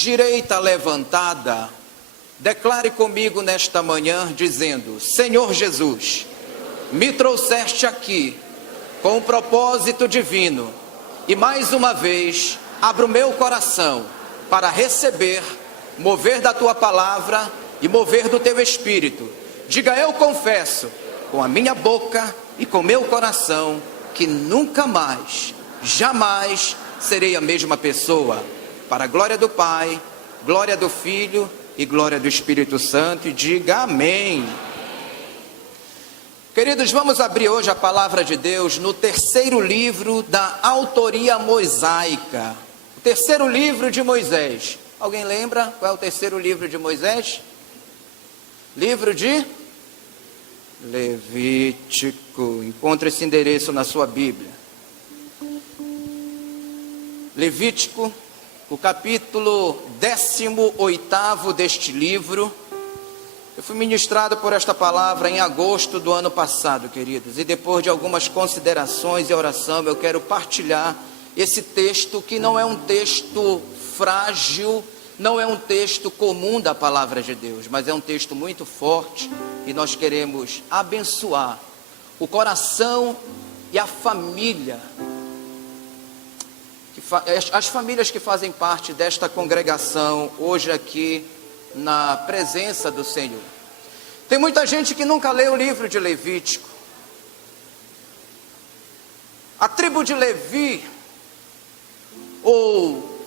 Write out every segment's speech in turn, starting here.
direita levantada, declare comigo nesta manhã, dizendo: Senhor Jesus, me trouxeste aqui com um propósito divino, e mais uma vez abro o meu coração para receber, mover da tua palavra e mover do teu espírito. Diga: eu confesso com a minha boca e com meu coração que nunca mais, jamais serei a mesma pessoa. Para a glória do Pai, glória do Filho e glória do Espírito Santo. E diga amém. Queridos, vamos abrir hoje a palavra de Deus no terceiro livro da autoria mosaica. O terceiro livro de Moisés. Alguém lembra qual é o terceiro livro de Moisés? Livro de Levítico. Encontre esse endereço na sua Bíblia. Levítico, o capítulo 18º deste livro. Eu fui ministrado por esta palavra em agosto do ano passado, queridos. E depois de algumas considerações e oração, eu quero partilhar esse texto, que não é um texto frágil, não é um texto comum da palavra de Deus, mas é um texto muito forte, e nós queremos abençoar o coração e a família, as famílias que fazem parte desta congregação hoje aqui na presença do Senhor. Tem muita gente que nunca leu o livro de Levítico. A tribo de Levi, ou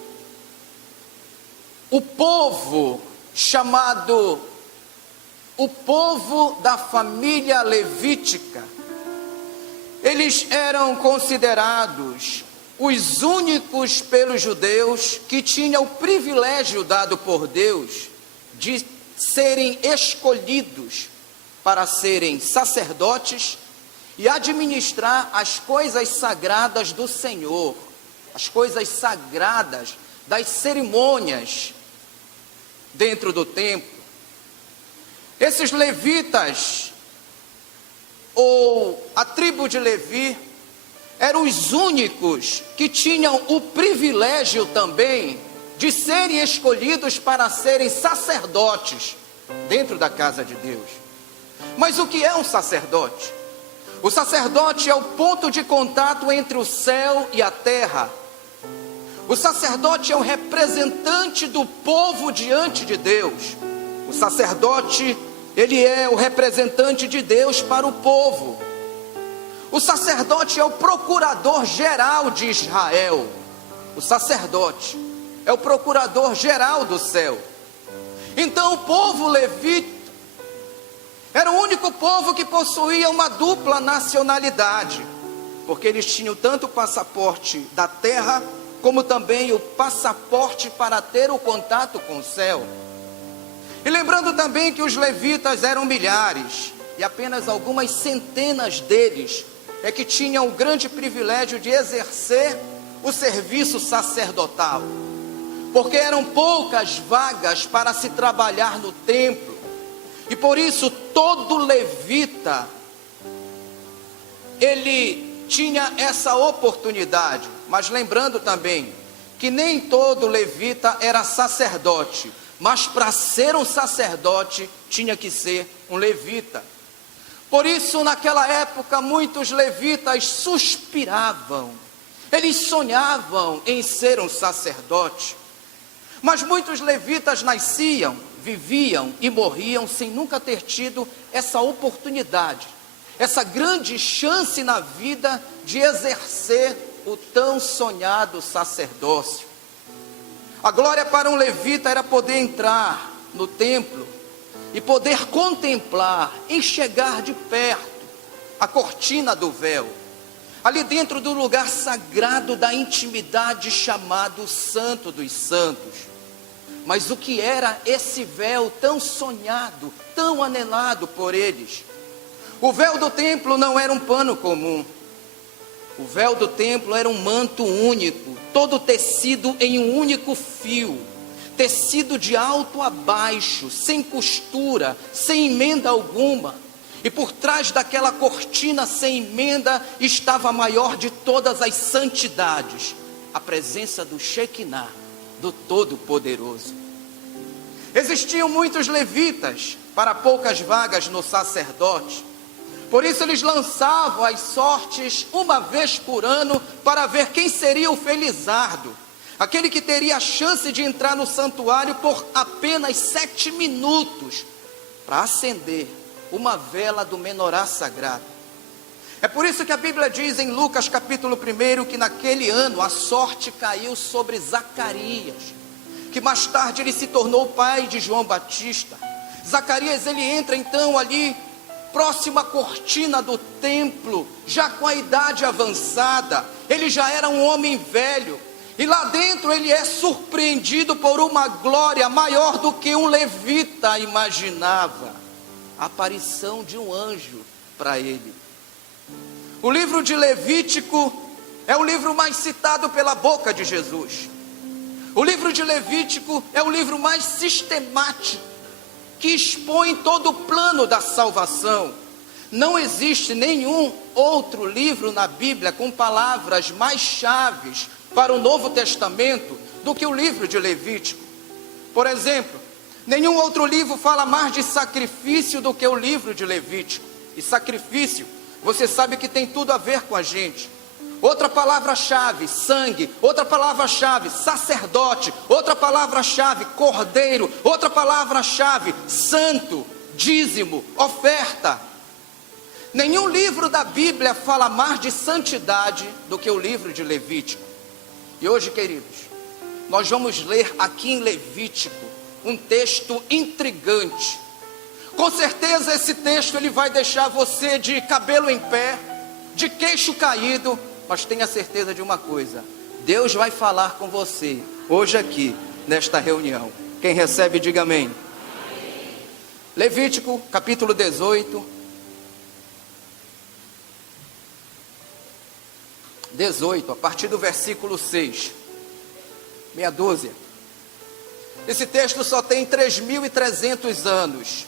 o povo chamado o povo da família levítica, eles eram considerados os únicos pelos judeus que tinham o privilégio dado por Deus de serem escolhidos para serem sacerdotes e administrar as coisas sagradas do Senhor, as coisas sagradas das cerimônias dentro do templo. Esses levitas, ou a tribo de Levi, eram os únicos que tinham o privilégio também de serem escolhidos para serem sacerdotes dentro da casa de Deus. Mas o que é um sacerdote? O sacerdote é o ponto de contato entre o céu e a terra. O sacerdote é o representante do povo diante de Deus. O sacerdote, ele é o representante de Deus para o povo. O sacerdote é o procurador geral de Israel. O sacerdote é o procurador geral do céu. Então o povo levita era o único povo que possuía uma dupla nacionalidade, porque eles tinham tanto o passaporte da terra, como também o passaporte para ter o contato com o céu. E lembrando também que os levitas eram milhares, e apenas algumas centenas deles é que tinham o grande privilégio de exercer o serviço sacerdotal, porque eram poucas vagas para se trabalhar no templo, e por isso todo levita, ele tinha essa oportunidade. Mas lembrando também que nem todo levita era sacerdote, mas para ser um sacerdote tinha que ser um levita. Por isso naquela época muitos levitas suspiravam, eles sonhavam em ser um sacerdote. Mas muitos levitas nasciam, viviam e morriam sem nunca ter tido essa oportunidade, essa grande chance na vida de exercer o tão sonhado sacerdócio. A glória para um levita era poder entrar no templo e poder contemplar, enxergar de perto a cortina do véu, ali dentro do lugar sagrado da intimidade chamado Santo dos Santos. Mas o que era esse véu tão sonhado, tão anelado por eles? O véu do templo não era um pano comum. O véu do templo era um manto único, todo tecido em um único fio, tecido de alto a baixo, sem costura, sem emenda alguma. E por trás daquela cortina sem emenda estava a maior de todas as santidades, a presença do Shekinah, do Todo-Poderoso. Existiam muitos levitas para poucas vagas no sacerdote. Por isso eles lançavam as sortes uma vez por ano para ver quem seria o felizardo, aquele que teria a chance de entrar no santuário por apenas 7 minutos para acender uma vela do menorá sagrado. É por isso que a Bíblia diz em Lucas capítulo 1 que naquele ano a sorte caiu sobre Zacarias, que mais tarde ele se tornou pai de João Batista. Zacarias, ele entra então ali próximo à cortina do templo, já com a idade avançada. Ele já era um homem velho, e lá dentro ele é surpreendido por uma glória maior do que um levita imaginava. A aparição de um anjo para ele. O livro de Levítico é o livro mais citado pela boca de Jesus. O livro de Levítico é o livro mais sistemático, que expõe todo o plano da salvação. Não existe nenhum outro livro na Bíblia com palavras mais chaves para o Novo Testamento do que o livro de Levítico. Por exemplo, nenhum outro livro fala mais de sacrifício do que o livro de Levítico. E sacrifício, você sabe que tem tudo a ver com a gente. Outra palavra-chave, sangue. Outra palavra-chave, sacerdote. Outra palavra-chave, cordeiro. Outra palavra-chave, santo, dízimo, oferta. Nenhum livro da Bíblia fala mais de santidade do que o livro de Levítico. E hoje, queridos, nós vamos ler aqui em Levítico um texto intrigante. Com certeza esse texto ele vai deixar você de cabelo em pé, de queixo caído, mas tenha certeza de uma coisa: Deus vai falar com você hoje aqui, nesta reunião. Quem recebe, diga amém. Amém. Levítico, capítulo 18. 18, a partir do versículo 6. Meia dúzia. Esse texto só tem 3.300 anos.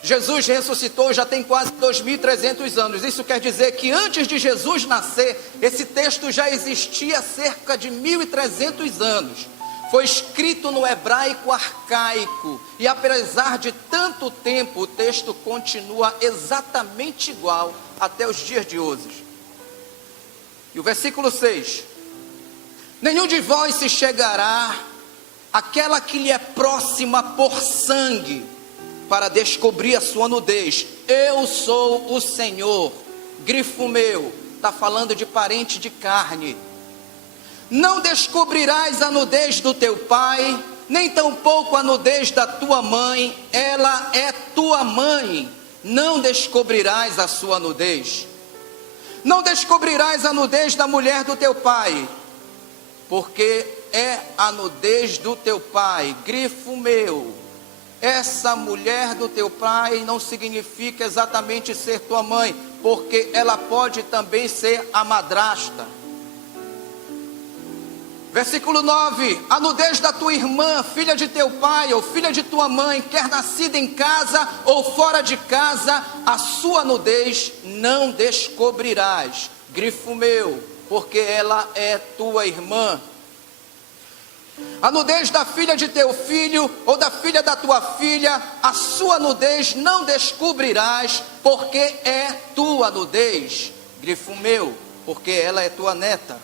Jesus ressuscitou já tem quase 2.300 anos. Isso quer dizer que antes de Jesus nascer, esse texto já existia há cerca de 1.300 anos. Foi escrito no hebraico arcaico, e apesar de tanto tempo, o texto continua exatamente igual até os dias de hoje. E o versículo 6: nenhum de vós se chegará àquela que lhe é próxima por sangue, para descobrir a sua nudez. Eu sou o Senhor. Grifo meu, está falando de parente de carne. Não descobrirás a nudez do teu pai, nem tampouco a nudez da tua mãe, ela é tua mãe. Não descobrirás a sua nudez. Não descobrirás a nudez da mulher do teu pai, porque é a nudez do teu pai. Grifo meu. Essa mulher do teu pai não significa exatamente ser tua mãe, porque ela pode também ser a madrasta. Versículo 9: a nudez da tua irmã, filha de teu pai ou filha de tua mãe, quer nascida em casa ou fora de casa, a sua nudez não descobrirás. Grifo meu, porque ela é tua irmã. A nudez da filha de teu filho ou da filha da tua filha, a sua nudez não descobrirás, porque é tua nudez. Grifo meu, porque ela é tua neta.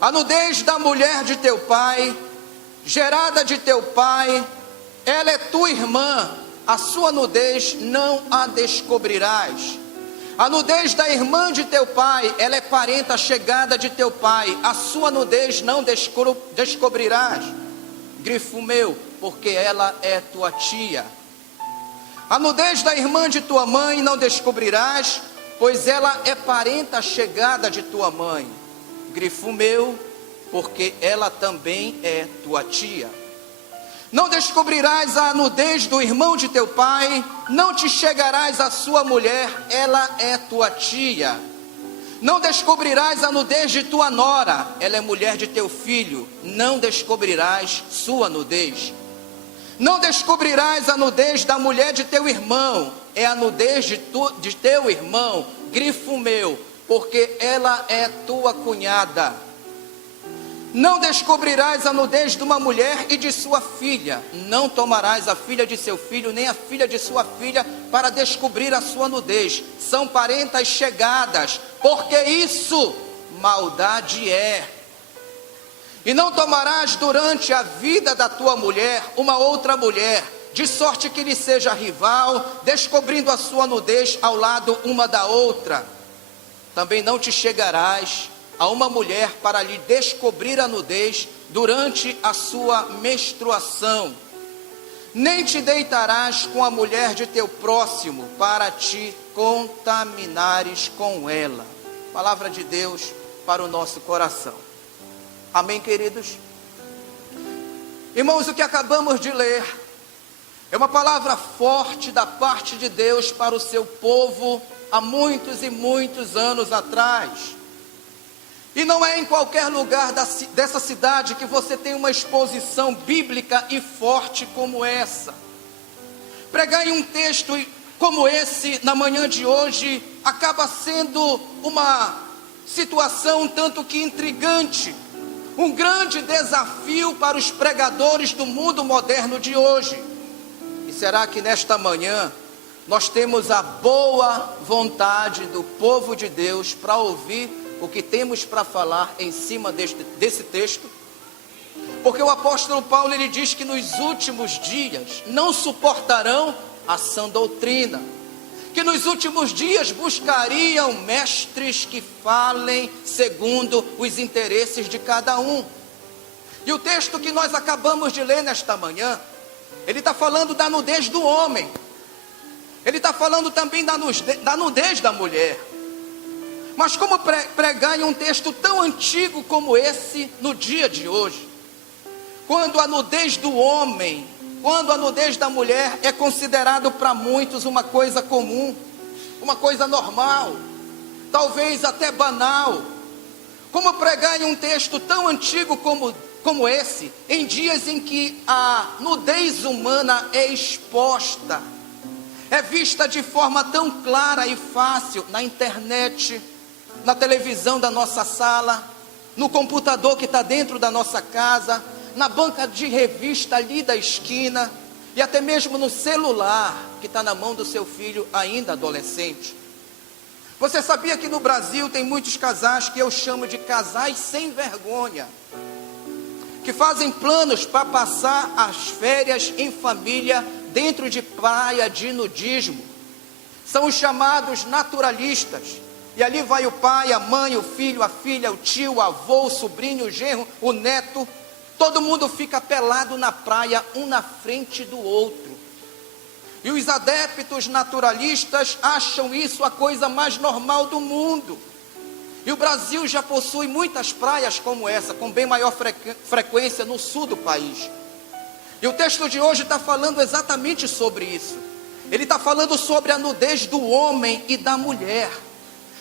A nudez da mulher de teu pai, gerada de teu pai, ela é tua irmã, a sua nudez não a descobrirás. A nudez da irmã de teu pai, ela é parenta chegada de teu pai, a sua nudez não descobrirás. Grifo meu, porque ela é tua tia. A nudez da irmã de tua mãe não descobrirás, pois ela é parenta chegada de tua mãe. Grifo meu, porque ela também é tua tia. Não descobrirás a nudez do irmão de teu pai, não te chegarás à sua mulher, ela é tua tia. Não descobrirás a nudez de tua nora, ela é mulher de teu filho, não descobrirás sua nudez. Não descobrirás a nudez da mulher de teu irmão, é a nudez de teu irmão. Grifo meu, porque ela é tua cunhada. Não descobrirás a nudez de uma mulher e de sua filha. Não tomarás a filha de seu filho, nem a filha de sua filha, para descobrir a sua nudez. São parentas chegadas, porque isso maldade é. E não tomarás durante a vida da tua mulher uma outra mulher, de sorte que lhe seja rival, descobrindo a sua nudez ao lado uma da outra. Também não te chegarás a uma mulher para lhe descobrir a nudez durante a sua menstruação. Nem te deitarás com a mulher de teu próximo para te contaminares com ela. Palavra de Deus para o nosso coração. Amém, queridos? Irmãos, o que acabamos de ler é uma palavra forte da parte de Deus para o seu povo há muitos e muitos anos atrás. E não é em qualquer lugar dessa cidade que você tem uma exposição bíblica e forte como essa. Pregar em um texto como esse na manhã de hoje acaba sendo uma situação um tanto que intrigante, um grande desafio para os pregadores do mundo moderno de hoje. E será que nesta manhã nós temos a boa vontade do povo de Deus para ouvir o que temos para falar em cima desse texto? Porque o apóstolo Paulo, ele diz que nos últimos dias não suportarão a sã doutrina, que nos últimos dias buscariam mestres que falem segundo os interesses de cada um. E o texto que nós acabamos de ler nesta manhã, ele está falando da nudez do homem, ele está falando também da nudez da mulher. Mas como pregar em um texto tão antigo como esse no dia de hoje? Quando a nudez do homem, quando a nudez da mulher é considerado para muitos uma coisa comum, uma coisa normal, talvez até banal. Como pregar em um texto tão antigo como esse, em dias em que a nudez humana é exposta, é vista de forma tão clara e fácil na internet, na televisão da nossa sala, no computador que está dentro da nossa casa, na banca de revista ali da esquina, e até mesmo no celular que está na mão do seu filho ainda adolescente. Você sabia que no Brasil tem muitos casais que eu chamo de casais sem vergonha, que fazem planos para passar as férias em família dentro de praia de nudismo? São os chamados naturalistas. E ali vai o pai, a mãe, o filho, a filha, o tio, o avô, o sobrinho, o genro, o neto. Todo mundo fica pelado na praia, um na frente do outro. E os adeptos naturalistas acham isso a coisa mais normal do mundo. E o Brasil já possui muitas praias como essa, com bem maior frequência no sul do país. E o texto de hoje está falando exatamente sobre isso. Ele está falando sobre a nudez do homem e da mulher.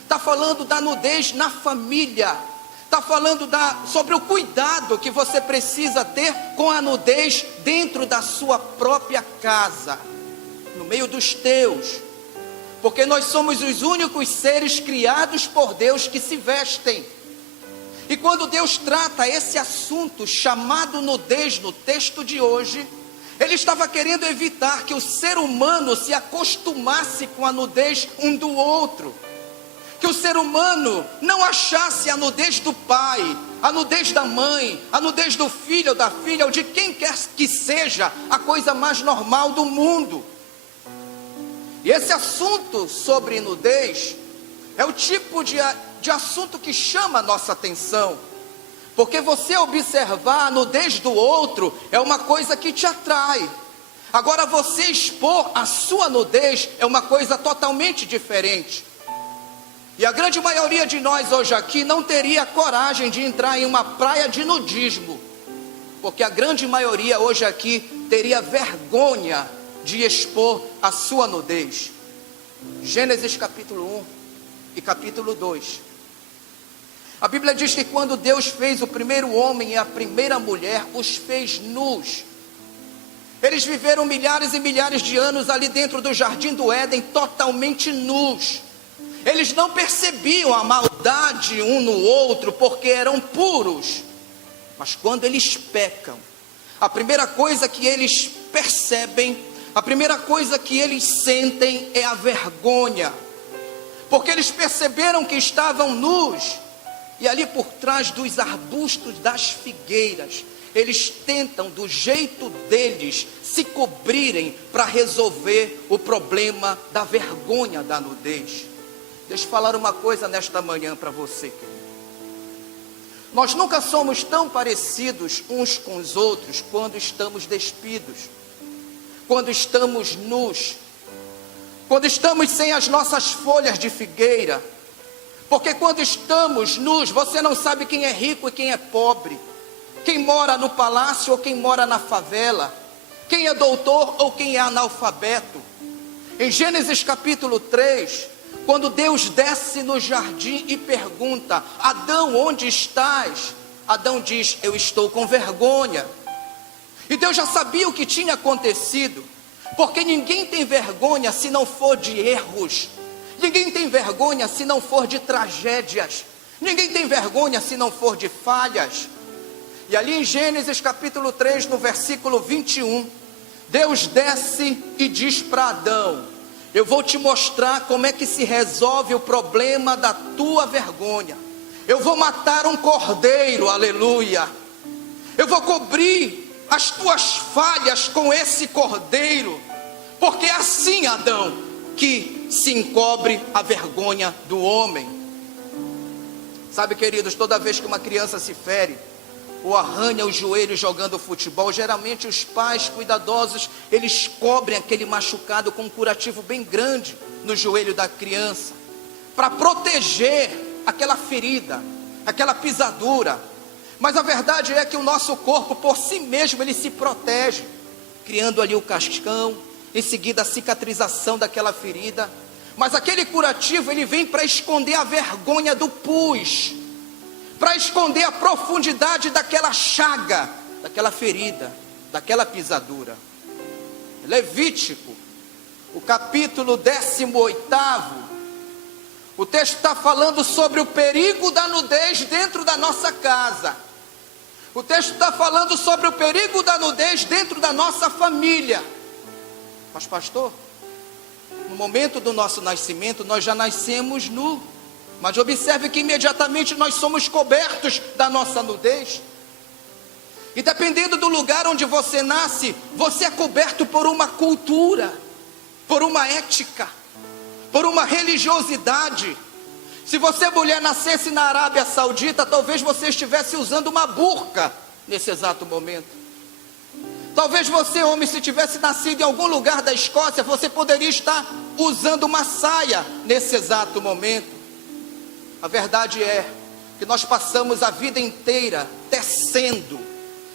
Está falando da nudez na família. Está falando sobre o cuidado que você precisa ter com a nudez dentro da sua própria casa, no meio dos teus. Porque nós somos os únicos seres criados por Deus que se vestem. E quando Deus trata esse assunto chamado nudez no texto de hoje, Ele estava querendo evitar que o ser humano se acostumasse com a nudez um do outro. Que o ser humano não achasse a nudez do pai, a nudez da mãe, a nudez do filho ou da filha, ou de quem quer que seja, a coisa mais normal do mundo. E esse assunto sobre nudez é o tipo de assunto que chama a nossa atenção. Porque você observar a nudez do outro é uma coisa que te atrai. Agora você expor a sua nudez é uma coisa totalmente diferente. E a grande maioria de nós hoje aqui não teria coragem de entrar em uma praia de nudismo, porque a grande maioria hoje aqui teria vergonha de expor a sua nudez. Gênesis capítulo 1 e capítulo 2. A Bíblia diz que quando Deus fez o primeiro homem e a primeira mulher, os fez nus. Eles viveram milhares e milhares de anos ali dentro do jardim do Éden, totalmente nus. Eles não percebiam a maldade um no outro, porque eram puros. Mas quando eles pecam, a primeira coisa que eles percebem, a primeira coisa que eles sentem é a vergonha. Porque eles perceberam que estavam nus, e ali por trás dos arbustos das figueiras, eles tentam do jeito deles se cobrirem para resolver o problema da vergonha da nudez. Deixa eu falar uma coisa nesta manhã para você, querido. Nós nunca somos tão parecidos uns com os outros quando estamos despidos, quando estamos nus, quando estamos sem as nossas folhas de figueira. Porque quando estamos nus, você não sabe quem é rico e quem é pobre, quem mora no palácio ou quem mora na favela, quem é doutor ou quem é analfabeto. Em Gênesis capítulo 3, quando Deus desce no jardim e pergunta: Adão, onde estás? Adão diz: eu estou com vergonha. E Deus já sabia o que tinha acontecido, porque ninguém tem vergonha se não for de erros, ninguém tem vergonha se não for de tragédias, ninguém tem vergonha se não for de falhas. E ali em Gênesis capítulo 3, no versículo 21, Deus desce e diz para Adão: eu vou te mostrar como é que se resolve o problema da tua vergonha. Eu vou matar um cordeiro, aleluia. Eu vou cobrir as tuas falhas com esse cordeiro, porque é assim, Adão, que se encobre a vergonha do homem. Sabe, queridos, toda vez que uma criança se fere ou arranha os joelhos jogando futebol, geralmente os pais cuidadosos, eles cobrem aquele machucado com um curativo bem grande no joelho da criança, para proteger aquela ferida, aquela pisadura. Mas a verdade é que o nosso corpo por si mesmo, ele se protege, criando ali o cascão, em seguida a cicatrização daquela ferida. Mas aquele curativo, ele vem para esconder a vergonha do pus, para esconder a profundidade daquela chaga, daquela ferida, daquela pisadura. Levítico, o capítulo 18º, o texto está falando sobre o perigo da nudez dentro da nossa casa. O texto está falando sobre o perigo da nudez dentro da nossa família. Mas pastor, no momento do nosso nascimento, nós já nascemos nu. Mas observe que imediatamente nós somos cobertos da nossa nudez. E dependendo do lugar onde você nasce, você é coberto por uma cultura, por uma ética, por uma religiosidade. Se você, mulher, nascesse na Arábia Saudita, talvez você estivesse usando uma burca nesse exato momento. Talvez você, homem, se tivesse nascido em algum lugar da Escócia, você poderia estar usando uma saia nesse exato momento. A verdade é que nós passamos a vida inteira tecendo,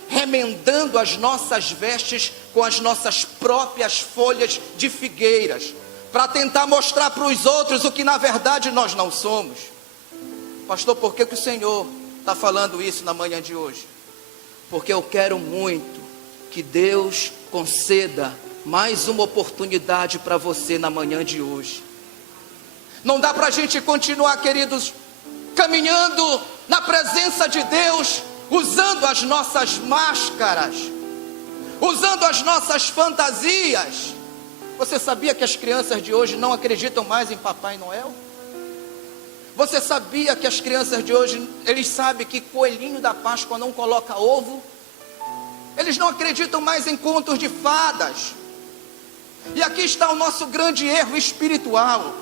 remendando as nossas vestes com as nossas próprias folhas de figueiras, para tentar mostrar para os outros o que na verdade nós não somos. Pastor, por que o Senhor está falando isso na manhã de hoje? Porque eu quero muito que Deus conceda mais uma oportunidade para você na manhã de hoje. Não dá para a gente continuar, queridos, caminhando na presença de Deus, usando as nossas máscaras, usando as nossas fantasias. Você sabia que as crianças de hoje não acreditam mais em Papai Noel? Você sabia que as crianças de hoje, eles sabem que coelhinho da Páscoa não coloca ovo? Eles não acreditam mais em contos de fadas. E aqui está o nosso grande erro espiritual.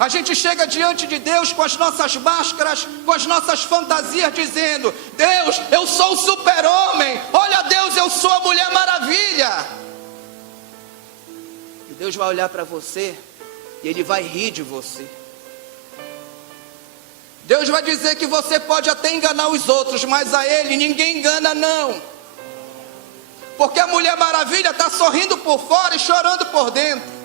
A gente chega diante de Deus com as nossas máscaras, com as nossas fantasias, dizendo: Deus, eu sou o super-homem. Olha, Deus, eu sou a Mulher Maravilha. E Deus vai olhar para você e Ele vai rir de você. Deus vai dizer que você pode até enganar os outros, mas a Ele ninguém engana não. Porque a Mulher Maravilha está sorrindo por fora e chorando por dentro.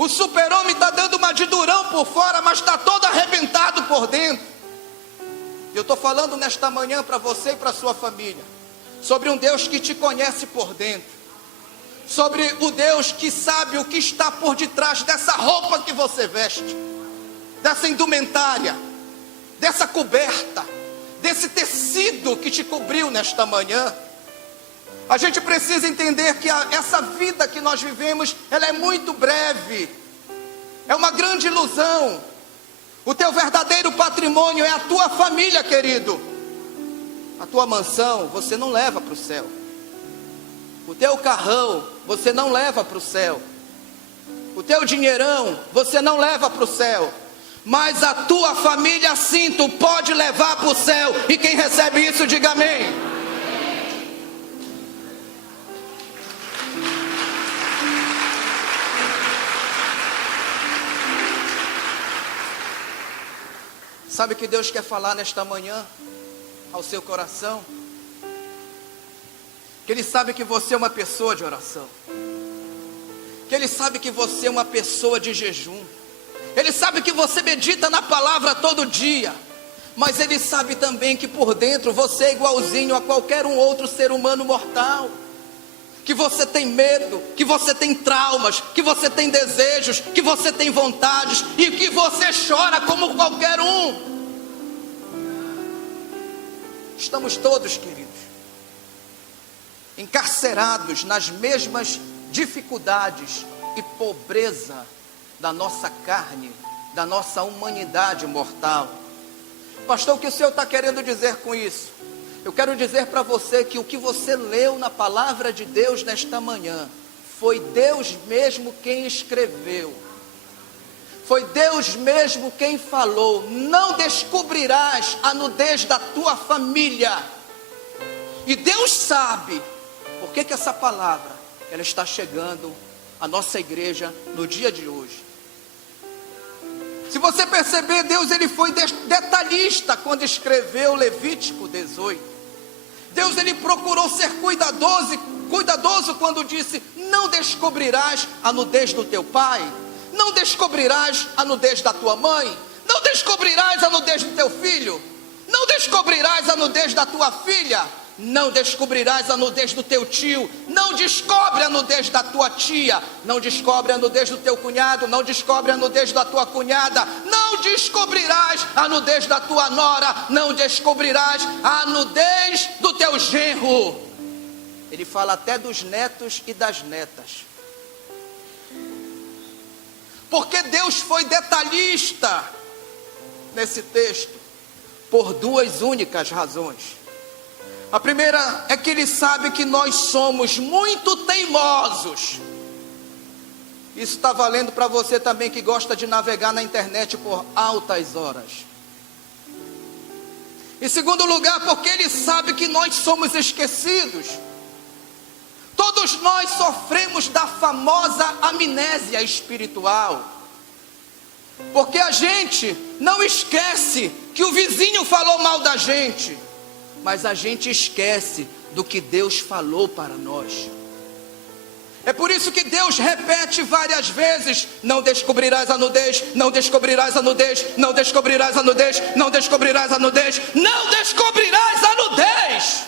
O super-homem está dando uma de durão por fora, mas está todo arrebentado por dentro. Eu estou falando nesta manhã para você e para a sua família, sobre um Deus que te conhece por dentro, sobre o Deus que sabe o que está por detrás dessa roupa que você veste, dessa indumentária, dessa coberta, desse tecido que te cobriu nesta manhã. A gente precisa entender que essa vida que nós vivemos, ela é muito breve, é uma grande ilusão. O teu verdadeiro patrimônio é a tua família, querido. A tua mansão você não leva para o céu, o teu carrão você não leva para o céu, o teu dinheirão você não leva para o céu, mas a tua família sim, tu pode levar para o céu. E quem recebe isso, diga amém. Sabe o que Deus quer falar nesta manhã ao seu coração? Que Ele sabe que você é uma pessoa de oração, que Ele sabe que você é uma pessoa de jejum, Ele sabe que você medita na palavra todo dia, mas Ele sabe também que por dentro você é igualzinho a qualquer um outro ser humano mortal, que você tem medo, que você tem traumas, que você tem desejos, que você tem vontades, e que você chora como qualquer um. Estamos todos, queridos, encarcerados nas mesmas dificuldades e pobreza da nossa carne, da nossa humanidade mortal. Pastor, o que o Senhor está querendo dizer com isso? Eu quero dizer para você que o que você leu na palavra de Deus nesta manhã, foi Deus mesmo quem escreveu, foi Deus mesmo quem falou. Não descobrirás a nudez da tua família. E Deus sabe por que essa palavra ela está chegando à nossa igreja no dia de hoje. Se você perceber, Deus ele foi detalhista quando escreveu Levítico 18. Deus ele procurou ser cuidadoso quando disse: não descobrirás a nudez do teu pai, não descobrirás a nudez da tua mãe, não descobrirás a nudez do teu filho, não descobrirás a nudez da tua filha, não descobrirás a nudez do teu tio, não descobre a nudez da tua tia, não descobre a nudez do teu cunhado, não descobre a nudez da tua cunhada, não descobrirás a nudez da tua nora, não descobrirás a nudez do teu genro. Ele fala até dos netos e das netas, porque Deus foi detalhista nesse texto por duas únicas razões. A primeira é que Ele sabe que nós somos muito teimosos. Isso está valendo para você também que gosta de navegar na internet por altas horas. Em segundo lugar, porque Ele sabe que nós somos esquecidos. Todos nós sofremos da famosa amnésia espiritual, porque a gente não esquece que o vizinho falou mal da gente, mas a gente esquece do que Deus falou para nós. É por isso que Deus repete várias vezes: não descobrirás a nudez, não descobrirás a nudez, não descobrirás a nudez, não descobrirás a nudez, não descobrirás a nudez.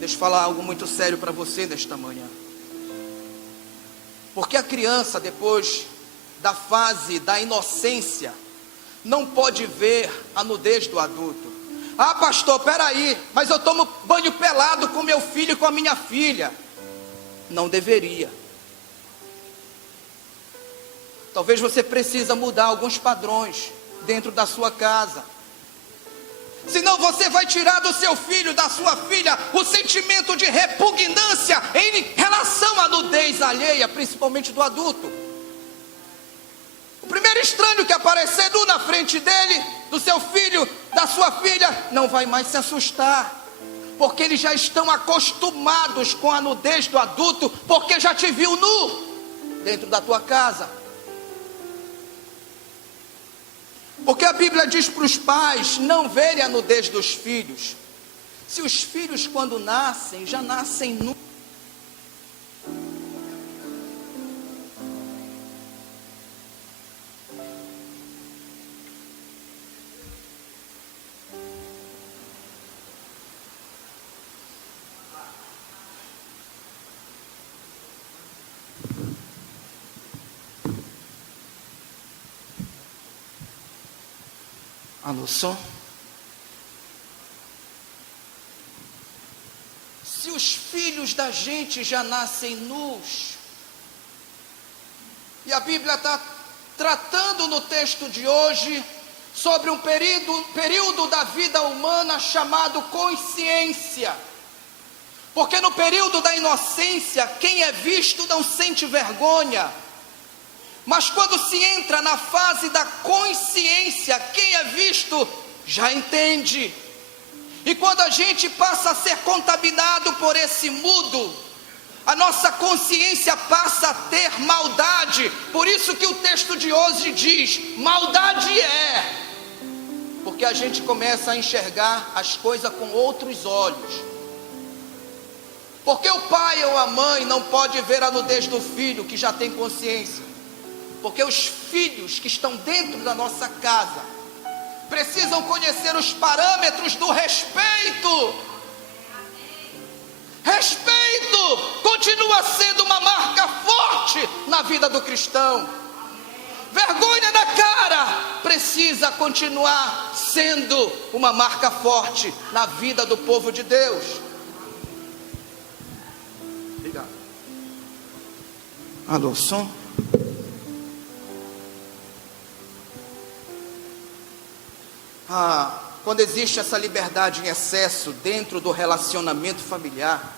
Deixa eu falar algo muito sério para você nesta manhã. Porque a criança, depois da fase da inocência, não pode ver a nudez do adulto. Ah, pastor, peraí, mas eu tomo banho pelado com meu filho e com a minha filha. Não deveria. Talvez você precisa mudar alguns padrões dentro da sua casa. Senão você vai tirar do seu filho, da sua filha, o sentimento de repugnância em relação à nudez alheia, principalmente do adulto. O primeiro estranho que aparecer nu na frente dele, do seu filho, da sua filha, não vai mais se assustar, porque eles já estão acostumados com a nudez do adulto, porque já te viu nu dentro da tua casa. Porque a Bíblia diz para os pais não verem a nudez dos filhos. Se os filhos, quando nascem, já nascem nus. Alô, som? Se os filhos da gente já nascem nus, e a Bíblia está tratando no texto de hoje sobre um período da vida humana chamado consciência, porque no período da inocência, quem é visto não sente vergonha, mas quando se entra na fase da consciência, quem é visto já entende. E quando a gente passa a ser contaminado por esse mudo, a nossa consciência passa a ter maldade. Por isso que o texto de hoje diz: maldade é. Porque a gente começa a enxergar as coisas com outros olhos. Porque o pai ou a mãe não pode ver a nudez do filho que já tem consciência. Porque os filhos que estão dentro da nossa casa precisam conhecer os parâmetros do respeito. Respeito continua sendo uma marca forte na vida do cristão. Vergonha na cara precisa continuar sendo uma marca forte na vida do povo de Deus. Obrigado. Alô, som? Quando existe essa liberdade em excesso dentro do relacionamento familiar,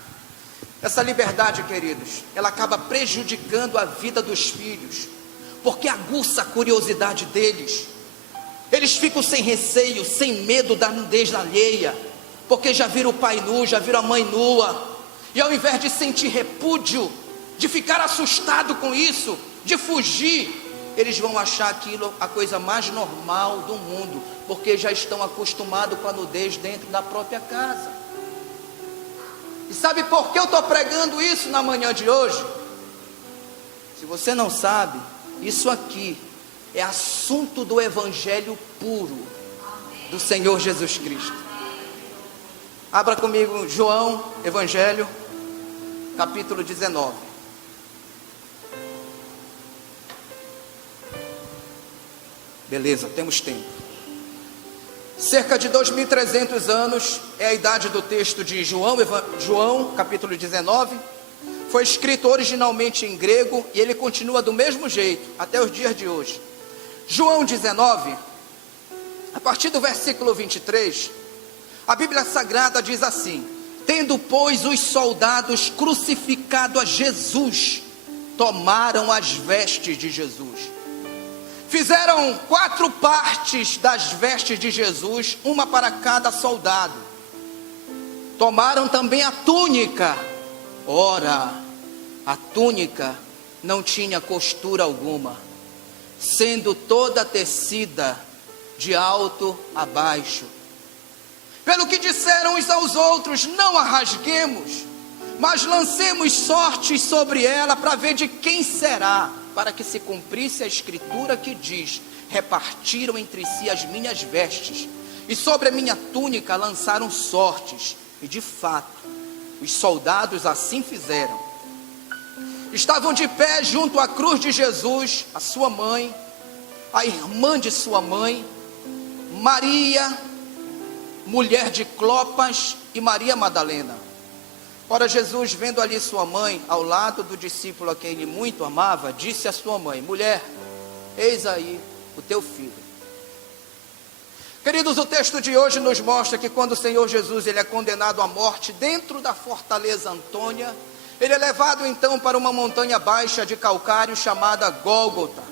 essa liberdade, queridos, ela acaba prejudicando a vida dos filhos, porque aguça a curiosidade deles. Eles ficam sem receio, sem medo da nudez alheia, porque já viram o pai nu, já viram a mãe nua, e ao invés de sentir repúdio, de ficar assustado com isso, de fugir, eles vão achar aquilo a coisa mais normal do mundo, porque já estão acostumados com a nudez dentro da própria casa. E sabe por que eu estou pregando isso na manhã de hoje? Se você não sabe, isso aqui é assunto do evangelho puro do Senhor Jesus Cristo. Abra comigo João, Evangelho, capítulo 19. Beleza, temos tempo. Cerca de 2.300 anos é a idade do texto de João, capítulo 19. Foi escrito originalmente em grego e ele continua do mesmo jeito até os dias de hoje. João 19, a partir do versículo 23, a Bíblia Sagrada diz assim: tendo, pois, os soldados crucificado a Jesus, tomaram as vestes de Jesus. Fizeram 4 partes das vestes de Jesus, uma para cada soldado. Tomaram também a túnica. Ora, a túnica não tinha costura alguma, sendo toda tecida de alto a baixo. Pelo que disseram uns aos outros: não a rasguemos, mas lancemos sortes sobre ela para ver de quem será, para que se cumprisse a escritura que diz: repartiram entre si as minhas vestes, e sobre a minha túnica lançaram sortes. E de fato, os soldados assim fizeram. Estavam de pé junto à cruz de Jesus a sua mãe, a irmã de sua mãe, Maria, mulher de Clopas, e Maria Madalena. Ora, Jesus, vendo ali sua mãe ao lado do discípulo a quem ele muito amava, disse à sua mãe: mulher, eis aí o teu filho. Queridos, o texto de hoje nos mostra que quando o Senhor Jesus ele é condenado à morte dentro da fortaleza Antônia, ele é levado então para uma montanha baixa de calcário chamada Gólgota.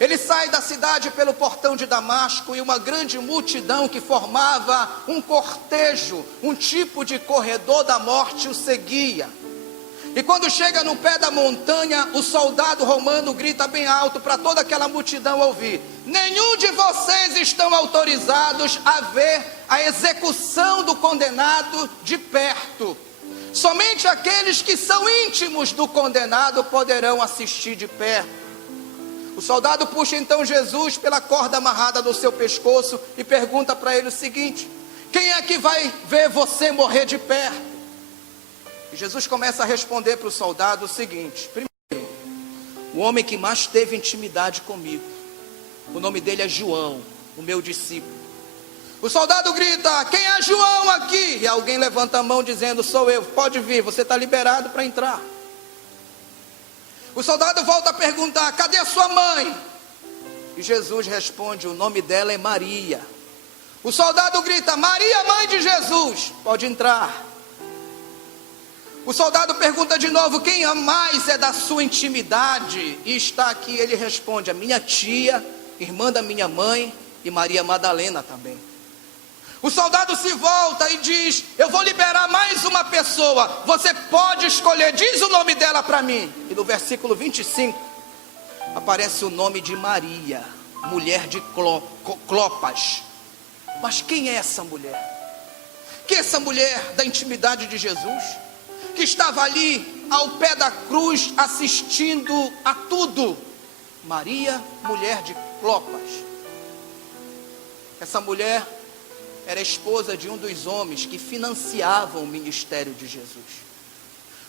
Ele sai da cidade pelo portão de Damasco, e uma grande multidão que formava um cortejo, um tipo de corredor da morte, o seguia. E quando chega no pé da montanha, o soldado romano grita bem alto para toda aquela multidão ouvir: nenhum de vocês estão autorizados a ver a execução do condenado de perto. Somente aqueles que são íntimos do condenado poderão assistir de perto. O soldado puxa então Jesus pela corda amarrada no seu pescoço e pergunta para ele o seguinte: quem é que vai ver você morrer de perto? E Jesus começa a responder para o soldado o seguinte: primeiro, o homem que mais teve intimidade comigo, o nome dele é João, o meu discípulo. O soldado grita: quem é João aqui? E alguém levanta a mão dizendo: sou eu. Pode vir, você está liberado para entrar. O soldado volta a perguntar: cadê a sua mãe? E Jesus responde: o nome dela é Maria. O soldado grita: Maria, mãe de Jesus, pode entrar. O soldado pergunta de novo: quem mais é da sua intimidade e está aqui? Ele responde: a minha tia, irmã da minha mãe, e Maria Madalena também. O soldado se volta e diz: eu vou liberar mais uma pessoa, você pode escolher, diz o nome dela para mim. E no versículo 25 aparece o nome de Maria, mulher de Clopas. Mas quem é essa mulher? Que é essa mulher da intimidade de Jesus, que estava ali ao pé da cruz assistindo a tudo? Maria, mulher de Clopas. Essa mulher era esposa de um dos homens que financiavam o ministério de Jesus.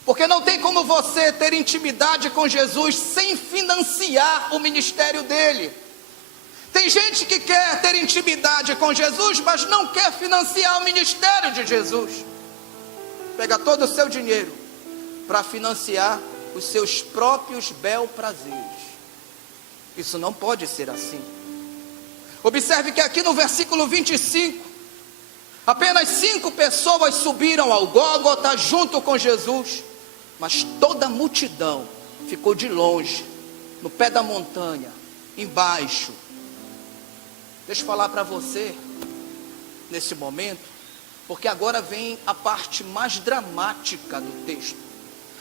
Porque não tem como você ter intimidade com Jesus sem financiar o ministério dele. Tem gente que quer ter intimidade com Jesus, mas não quer financiar o ministério de Jesus. Pega todo o seu dinheiro para financiar os seus próprios bel prazeres. Isso não pode ser assim. Observe que aqui no versículo 25, apenas 5 pessoas subiram ao Gólgota junto com Jesus, mas toda a multidão ficou de longe, no pé da montanha, embaixo. Deixa eu falar para você, nesse momento, porque agora vem a parte mais dramática do texto.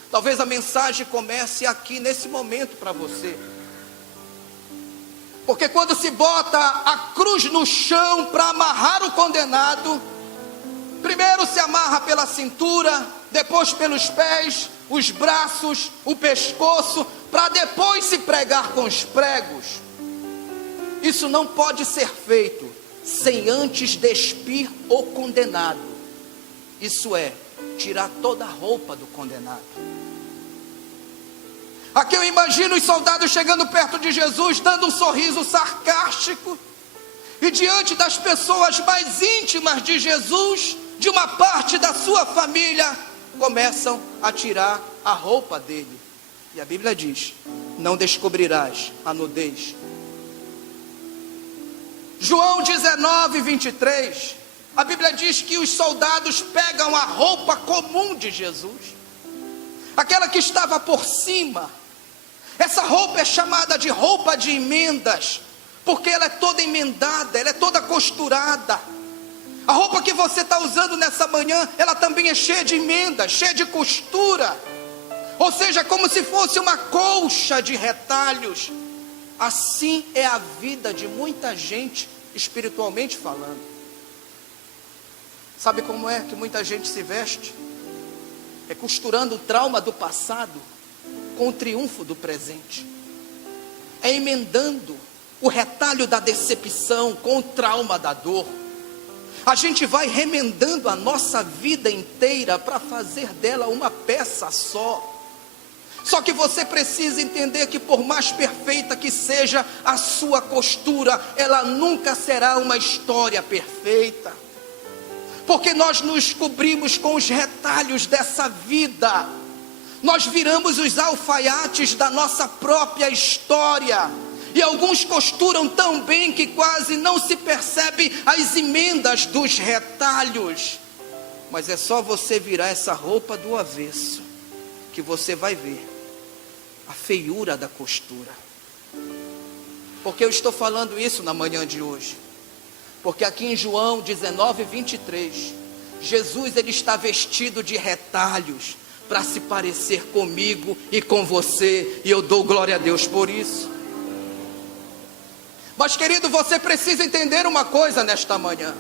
Talvez a mensagem comece aqui nesse momento para você. Porque quando se bota a cruz no chão para amarrar o condenado, primeiro se amarra pela cintura, depois pelos pés, os braços, o pescoço, para depois se pregar com os pregos. Isso não pode ser feito sem antes despir o condenado. Isso é, tirar toda a roupa do condenado. Aqui eu imagino os soldados chegando perto de Jesus, dando um sorriso sarcástico, e diante das pessoas mais íntimas de Jesus, de uma parte da sua família, começam a tirar a roupa dele. E a Bíblia diz: não descobrirás a nudez. João 19, 23, a Bíblia diz que os soldados pegam a roupa comum de Jesus, aquela que estava por cima. Essa roupa é chamada de roupa de emendas, porque ela é toda emendada, ela é toda costurada. A roupa que você está usando nessa manhã, ela também é cheia de emendas, cheia de costura. Ou seja, como se fosse uma colcha de retalhos. Assim é a vida de muita gente, espiritualmente falando. Sabe como é que muita gente se veste? É costurando o trauma do passado com o triunfo do presente. É emendando o retalho da decepção com o trauma da dor. A gente vai remendando a nossa vida inteira para fazer dela uma peça só. Só que você precisa entender que por mais perfeita que seja a sua costura, ela nunca será uma história perfeita. Porque nós nos cobrimos com os retalhos dessa vida. Nós viramos os alfaiates da nossa própria história. E alguns costuram tão bem que quase não se percebe as emendas dos retalhos. Mas é só você virar essa roupa do avesso que você vai ver a feiura da costura. Porque eu estou falando isso na manhã de hoje? Porque aqui em João 19, 23, Jesus ele está vestido de retalhos para se parecer comigo e com você, e eu dou glória a Deus por isso. Mas querido, você precisa entender uma coisa nesta manhã.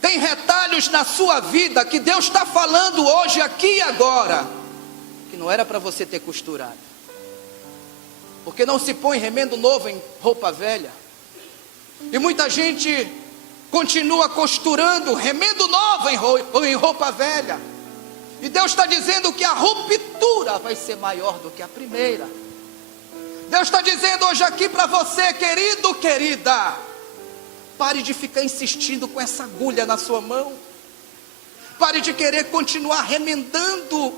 Tem retalhos na sua vida que Deus está falando hoje, aqui e agora, que não era para você ter costurado. Porque não se põe remendo novo em roupa velha. E muita gente continua costurando remendo novo em roupa velha. E Deus está dizendo que a ruptura vai ser maior do que a primeira. Deus está dizendo hoje aqui para você, querido, querida, Pare de ficar insistindo com essa agulha na sua mão. Pare de querer continuar remendando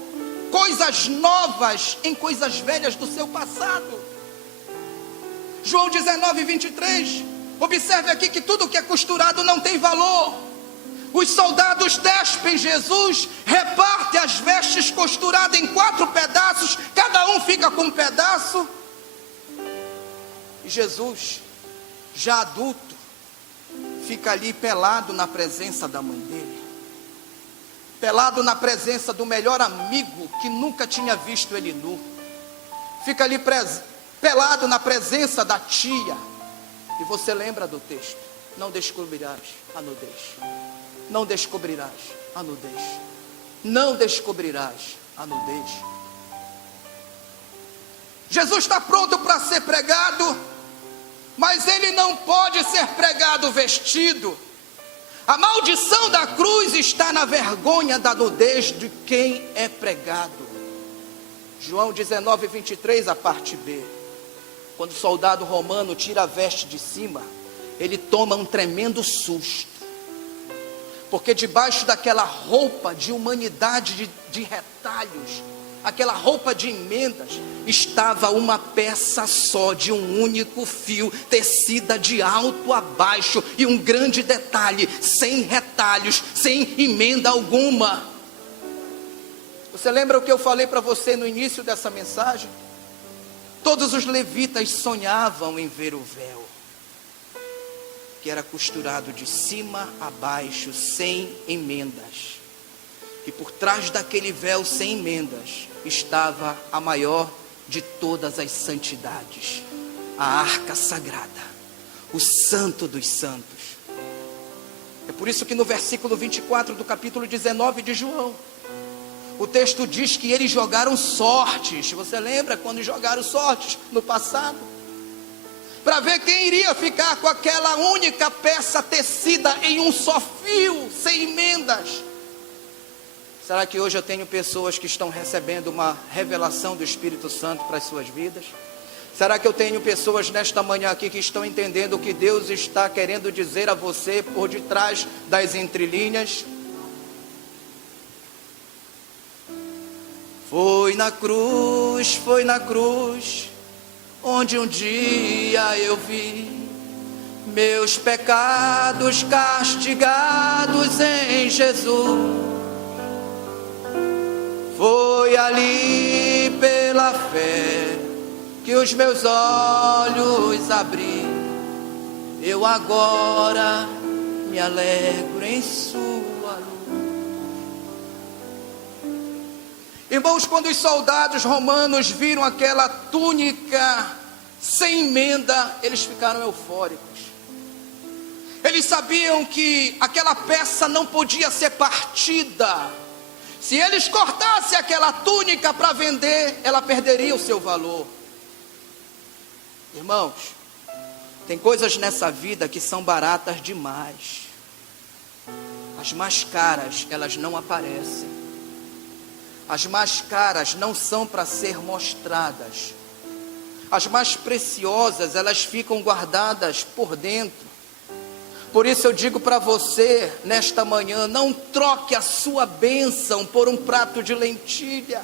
coisas novas em coisas velhas do seu passado. João 19:23. Observe aqui que tudo que é costurado não tem valor. Os soldados despem Jesus, repartem as vestes costuradas em 4 pedaços, cada um fica com um pedaço. E Jesus, já adulto, fica ali pelado na presença da mãe dele, pelado na presença do melhor amigo que nunca tinha visto ele nu, fica ali pelado na presença da tia. E você lembra do texto: não descobrirás a nudez, não descobrirás a nudez, não descobrirás a nudez. Jesus está pronto para ser pregado, mas ele não pode ser pregado vestido. A maldição da cruz está na vergonha da nudez de quem é pregado. João 19:23, a parte B. Quando o soldado romano tira a veste de cima, ele toma um tremendo susto, porque debaixo daquela roupa de humanidade, de retalhos, aquela roupa de emendas, estava uma peça só, de um único fio, tecida de alto a baixo, e um grande detalhe: sem retalhos, sem emenda alguma. Você lembra o que eu falei para você no início dessa mensagem? Todos os levitas sonhavam em ver o véu, que era costurado de cima a baixo, sem emendas. E por trás daquele véu sem emendas estava a maior de todas as santidades, a arca sagrada, o santo dos santos. É por isso que no versículo 24 do capítulo 19 de João, o texto diz que eles jogaram sortes. Você lembra quando jogaram sortes no passado? Para ver quem iria ficar com aquela única peça tecida em um só fio, sem emendas. Será que hoje eu tenho pessoas que estão recebendo uma revelação do Espírito Santo para as suas vidas? Será que eu tenho pessoas nesta manhã aqui que estão entendendo o que Deus está querendo dizer a você por detrás das entrelinhas? Foi na cruz, onde um dia eu vi meus pecados castigados em Jesus. Foi ali pela fé que os meus olhos abri. Eu agora me alegro em sua luz. Irmãos, quando os soldados romanos viram aquela túnica sem emenda, eles ficaram eufóricos. Eles sabiam que aquela peça não podia ser partida. Se eles cortassem aquela túnica para vender, ela perderia o seu valor. Irmãos, tem coisas nessa vida que são baratas demais. As mais caras, elas não aparecem. As mais caras não são para ser mostradas. As mais preciosas, elas ficam guardadas por dentro. Por isso eu digo para você, nesta manhã, não troque a sua bênção por um prato de lentilha.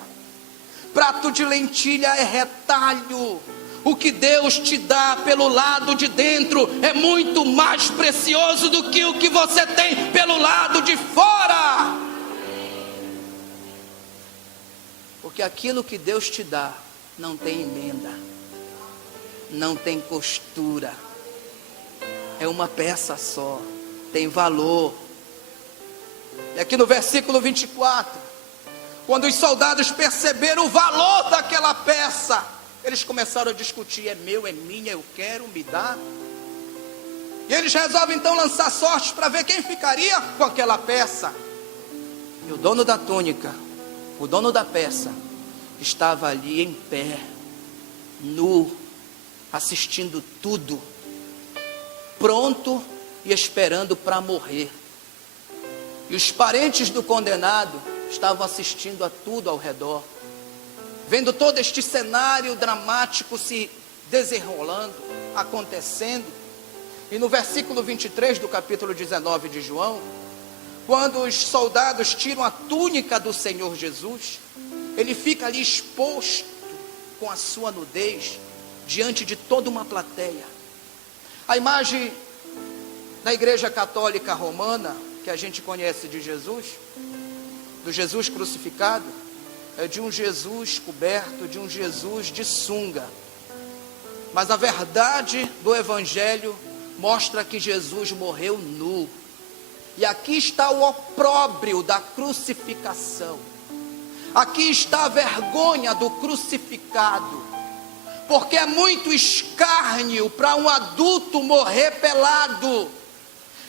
Prato de lentilha é retalho. O que Deus te dá pelo lado de dentro é muito mais precioso do que o que você tem pelo lado de fora. Porque aquilo que Deus te dá não tem emenda, não tem costura, é uma peça só, tem valor. E aqui no versículo 24, quando os soldados perceberam o valor daquela peça, eles começaram a discutir: é meu, é minha, eu quero, me dá. E eles resolvem então lançar sortes para ver quem ficaria com aquela peça. E o dono da túnica, o dono da peça, estava ali em pé, nu, assistindo tudo, pronto e esperando para morrer. E os parentes do condenado estavam assistindo a tudo ao redor, vendo todo este cenário dramático se desenrolando, acontecendo. E no versículo 23 do capítulo 19 de João, quando os soldados tiram a túnica do Senhor Jesus, ele fica ali exposto com a sua nudez diante de toda uma plateia. A imagem da Igreja Católica Romana, que a gente conhece de Jesus, do Jesus crucificado, é de um Jesus coberto, de um Jesus de sunga. Mas a verdade do Evangelho mostra que Jesus morreu nu. E aqui está o opróbrio da crucificação. Aqui está a vergonha do crucificado. Porque é muito escárnio para um adulto morrer pelado.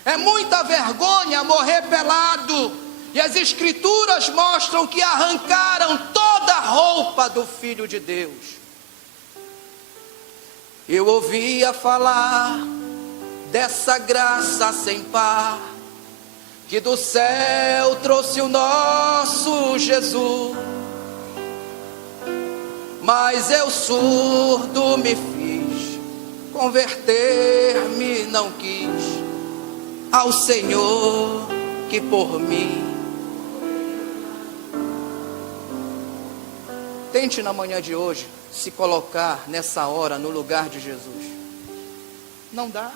É muita vergonha morrer pelado. E as Escrituras mostram que arrancaram toda a roupa do Filho de Deus. Eu ouvia falar dessa graça sem par, que do céu trouxe o nosso Jesus. Mas eu surdo me fiz, converter-me não quis ao Senhor que por mim. Tente na manhã de hoje se colocar nessa hora no lugar de Jesus. Não dá,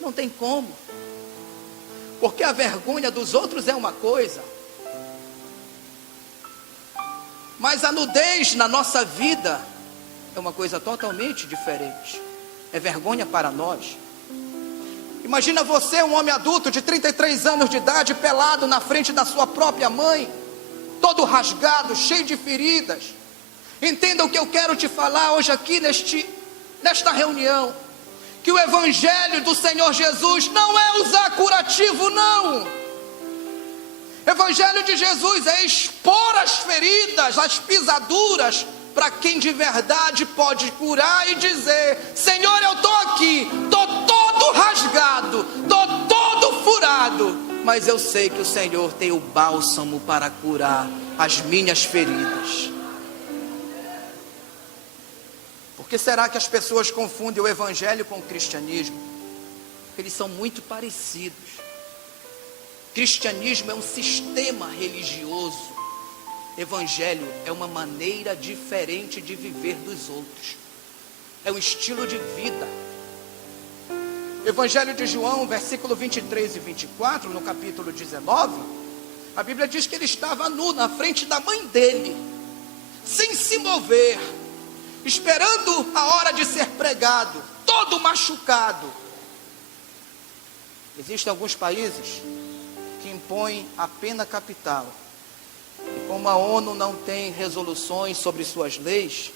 não tem como, porque a vergonha dos outros é uma coisa, mas a nudez na nossa vida é uma coisa totalmente diferente. É vergonha para nós. Imagina você, um homem adulto de 33 anos de idade, pelado na frente da sua própria mãe, todo rasgado, cheio de feridas. Entenda o que eu quero te falar hoje aqui nesta reunião, que o Evangelho do Senhor Jesus não é usar curativo, não. Evangelho de Jesus é expor as feridas, as pisaduras, para quem de verdade pode curar e dizer: Senhor, eu estou aqui, estou todo rasgado, estou todo furado, mas eu sei que o Senhor tem o bálsamo para curar as minhas feridas. Por que será que as pessoas confundem o Evangelho com o cristianismo? Eles são muito parecidos. Cristianismo é um sistema religioso. Evangelho é uma maneira diferente de viver dos outros. É um estilo de vida. Evangelho de João, versículo 23 e 24, no capítulo 19, a Bíblia diz que ele estava nu na frente da mãe dele, sem se mover, esperando a hora de ser pregado, todo machucado. Existem alguns países que impõem a pena capital. E como a ONU não tem resoluções sobre suas leis,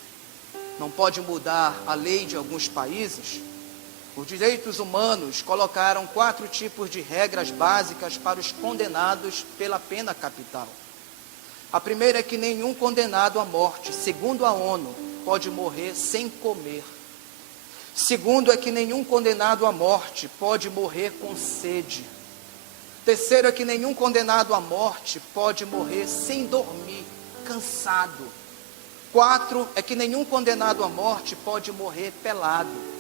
não pode mudar a lei de alguns países, os direitos humanos colocaram 4 tipos de regras básicas para os condenados pela pena capital. A primeira é que nenhum condenado à morte, segundo a ONU, pode morrer sem comer. Segundo é que nenhum condenado à morte pode morrer com sede. Terceiro é que nenhum condenado à morte pode morrer sem dormir, cansado. 4 é que nenhum condenado à morte pode morrer pelado.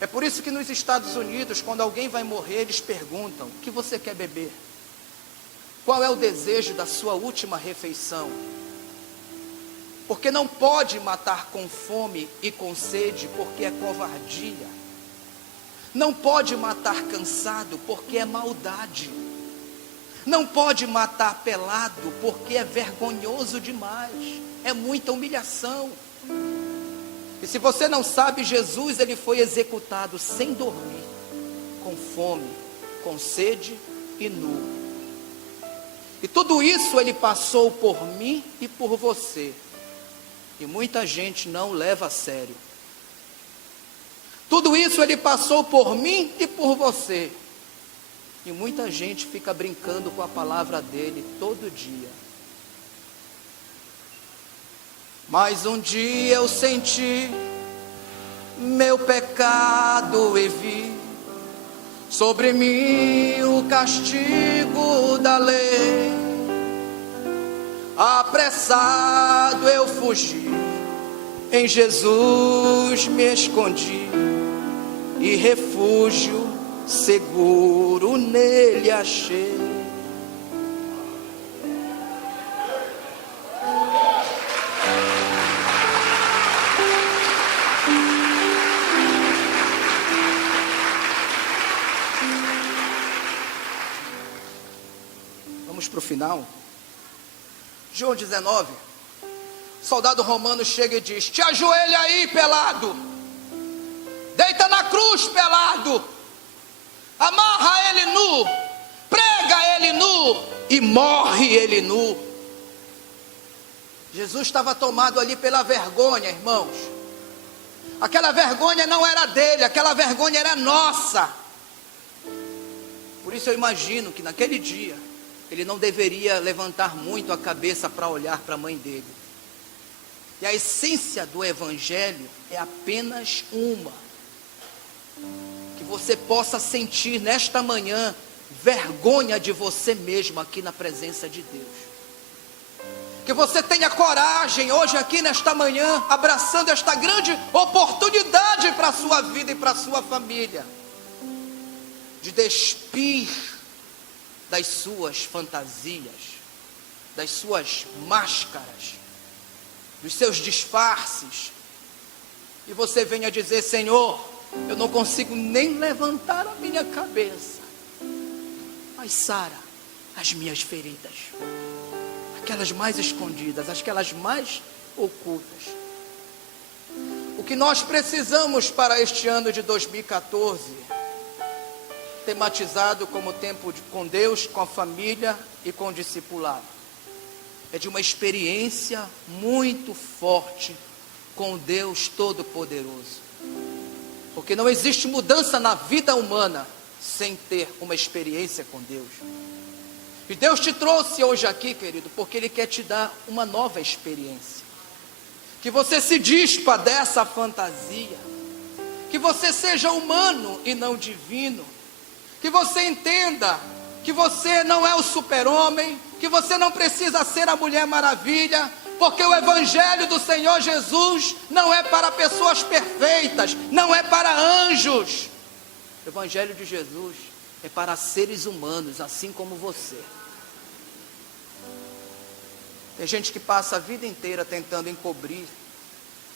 É por isso que nos Estados Unidos, quando alguém vai morrer, eles perguntam: o que você quer beber? Qual é o desejo da sua última refeição? Porque não pode matar com fome e com sede, porque é covardia. Não pode matar cansado, porque é maldade. Não pode matar pelado, porque é vergonhoso demais. É muita humilhação. E se você não sabe, Jesus, ele foi executado sem dormir, com fome, com sede e nu. E tudo isso ele passou por mim e por você. E muita gente não leva a sério. Tudo isso ele passou por mim e por você. E muita gente fica brincando com a palavra dele todo dia. Mas um dia eu senti meu pecado e vi sobre mim o castigo da lei. Apressado eu fugi, em Jesus me escondi. e refúgio seguro nele achei. Vamos para o final. João 19. O soldado romano chega e diz: te ajoelha aí, pelado. Deita na cruz, pelado. Amarra ele nu. Prega ele nu. E morre ele nu. Jesus estava tomado ali pela vergonha, irmãos. Aquela vergonha não era dele, aquela vergonha era nossa. Por isso eu imagino que naquele dia ele não deveria levantar muito a cabeça para olhar para a mãe dele. E a essência do evangelho é apenas uma: que você possa sentir nesta manhã vergonha de você mesmo aqui na presença de Deus. Que você tenha coragem hoje aqui nesta manhã, abraçando esta grande oportunidade para a sua vida e para a sua família, de despir das suas fantasias, das suas máscaras, dos seus disfarces, e você venha dizer: Senhor, eu não consigo nem levantar a minha cabeça, mas sara as minhas feridas, aquelas mais escondidas, aquelas mais ocultas. O que nós precisamos para este ano de 2014, tematizado como tempo com Deus, com a família e com o discipulado, é de uma experiência muito forte com Deus Todo-Poderoso. Porque não existe mudança na vida humana sem ter uma experiência com Deus. E Deus te trouxe hoje aqui, querido, porque Ele quer te dar uma nova experiência. Que você se dispa dessa fantasia. Que você seja humano e não divino. Que você entenda que você não é o super-homem, que você não precisa ser a Mulher Maravilha, porque o Evangelho do Senhor Jesus não é para pessoas perfeitas, não é para anjos. O Evangelho de Jesus é para seres humanos, assim como você. Tem gente que passa a vida inteira tentando encobrir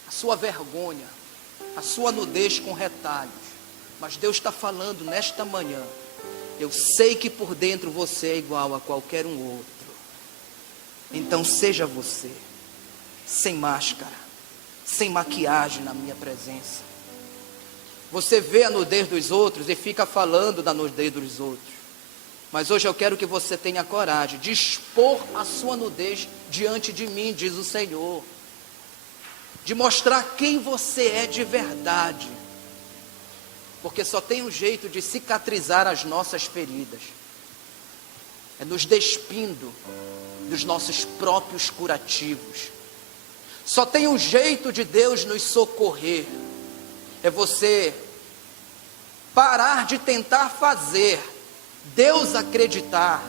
a sua vergonha, a sua nudez com retalhos. Mas Deus está falando nesta manhã: eu sei que por dentro você é igual a qualquer um outro. Então seja você, sem máscara, sem maquiagem na minha presença. Você vê a nudez dos outros e fica falando da nudez dos outros. Mas hoje eu quero que você tenha coragem de expor a sua nudez diante de mim, diz o Senhor. De mostrar quem você é de verdade. Porque só tem um jeito de cicatrizar as nossas feridas: é nos despindo dos nossos próprios curativos. Só tem um jeito de Deus nos socorrer: é você parar de tentar fazer Deus acreditar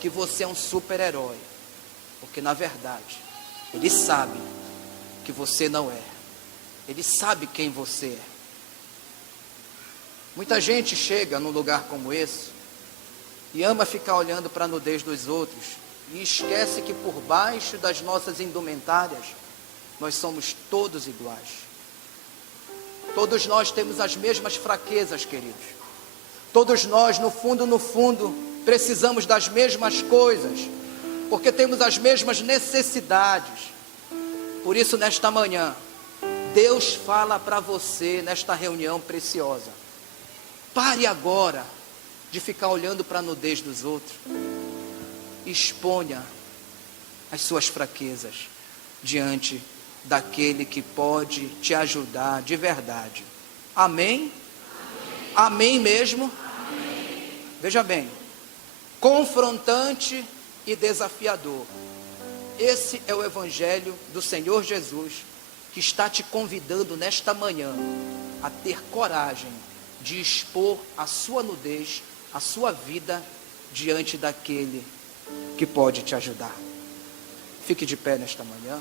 que você é um super-herói. Porque na verdade Ele sabe que você não é. Ele sabe quem você é. Muita gente chega num lugar como esse e ama ficar olhando para a nudez dos outros e esquece que por baixo das nossas indumentárias nós somos todos iguais. Todos nós temos as mesmas fraquezas, queridos. Todos nós, no fundo, precisamos das mesmas coisas, porque temos as mesmas necessidades. Por isso, nesta manhã, Deus fala para você nesta reunião preciosa: pare agora de ficar olhando para a nudez dos outros. Exponha as suas fraquezas diante daquele que pode te ajudar de verdade. Amém? Amém mesmo? Amém. Veja bem, confrontante e desafiador. Esse é o Evangelho do Senhor Jesus, que está te convidando nesta manhã a ter coragem de expor a sua nudez, a sua vida diante daquele que pode te ajudar. Fique de pé nesta manhã.